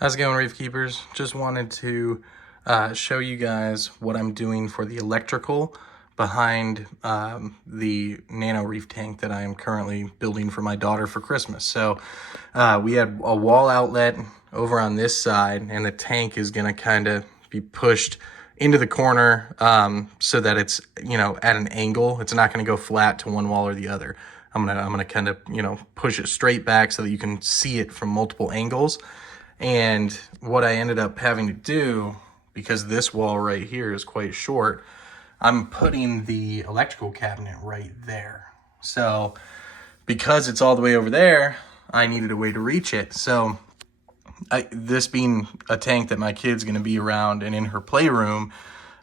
How's it going, Reef Keepers? Just wanted to show you guys what I'm doing for the electrical behind the nano reef tank that I am currently building for my daughter for Christmas. So we had a wall outlet over on this side, and the tank is going to kind of be pushed into the corner so that it's, at an angle. It's not going to go flat to one wall or the other. I'm gonna kind of, push it straight back so that you can see it from multiple angles. And what I ended up having to do, because this wall right here is quite short, I'm putting the electrical cabinet right there. So because it's all the way over there, I needed a way to reach it. So this being a tank that my kid's going to be around and in her playroom,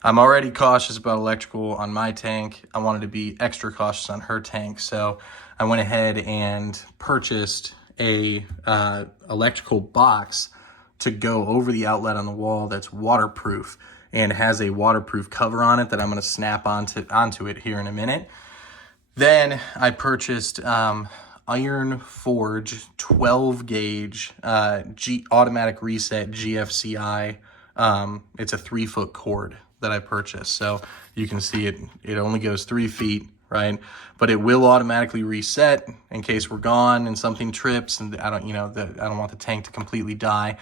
I'm already cautious about electrical on my tank. I wanted to be extra cautious on her tank. So I went ahead and purchased a electrical box to go over the outlet on the wall that's waterproof and has a waterproof cover on it that I'm going to snap onto it here in a minute. Then I purchased Iron Forge 12 gauge automatic reset GFCI. It's a 3-foot cord that I purchased. So you can see it only goes 3 feet, right? But it will automatically reset in case we're gone and something trips, and I don't want the tank to completely die,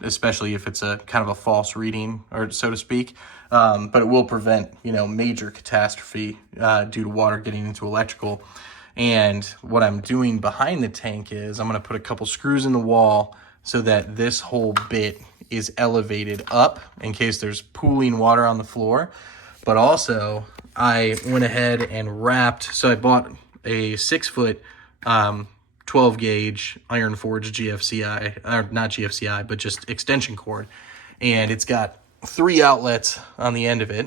especially if it's a kind of a false reading, or so to speak. But it will prevent, major catastrophe due to water getting into electrical. And what I'm doing behind the tank is I'm going to put a couple screws in the wall so that this whole bit is elevated up in case there's pooling water on the floor. But also I went ahead and wrapped, so I bought a 6-foot 12 gauge Iron Forge GFCI, or not GFCI, but just extension cord. And it's got 3 outlets on the end of it.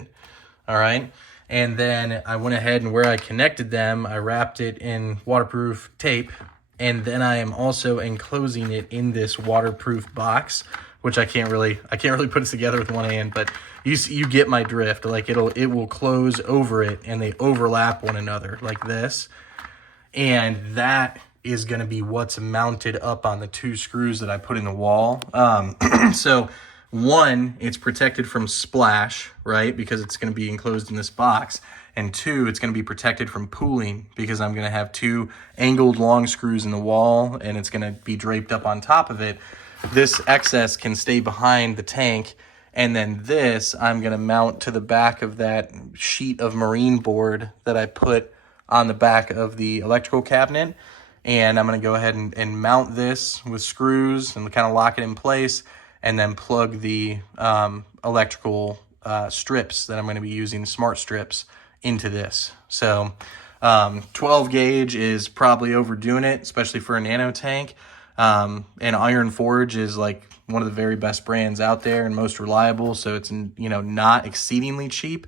All right. And then I went ahead and where I connected them, I wrapped it in waterproof tape. And then I am also enclosing it in this waterproof box, which I can't really put it together with one hand, but you get my drift. Like it will close over it, and they overlap one another like this. And that is going to be what's mounted up on the 2 screws that I put in the wall. So one, it's protected from splash, right? Because it's going to be enclosed in this box. And 2, it's going to be protected from pooling because I'm going to have 2 angled long screws in the wall, and it's going to be draped up on top of it. This excess can stay behind the tank, and then this I'm going to mount to the back of that sheet of marine board that I put on the back of the electrical cabinet. And I'm going to go ahead and mount this with screws and kind of lock it in place, and then plug the electrical strips that I'm going to be using, smart strips, into this. So 12 gauge is probably overdoing it, especially for a nano tank. And Iron Forge is like one of the very best brands out there and most reliable. So it's, not exceedingly cheap.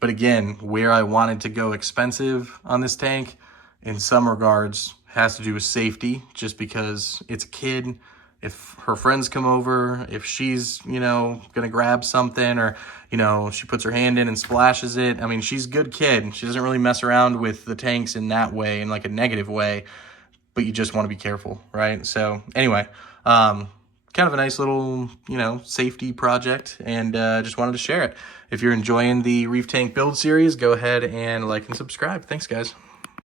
But again, where I wanted to go expensive on this tank in some regards has to do with safety, just because it's a kid. If her friends come over, if she's, going to grab something, or, she puts her hand in and splashes it. I mean, she's a good kid. She doesn't really mess around with the tanks in that way, in like a negative way, but you just want to be careful, right? So anyway, kind of a nice little, safety project, and just wanted to share it. If you're enjoying the Reef Tank build series, go ahead and like and subscribe. Thanks, guys.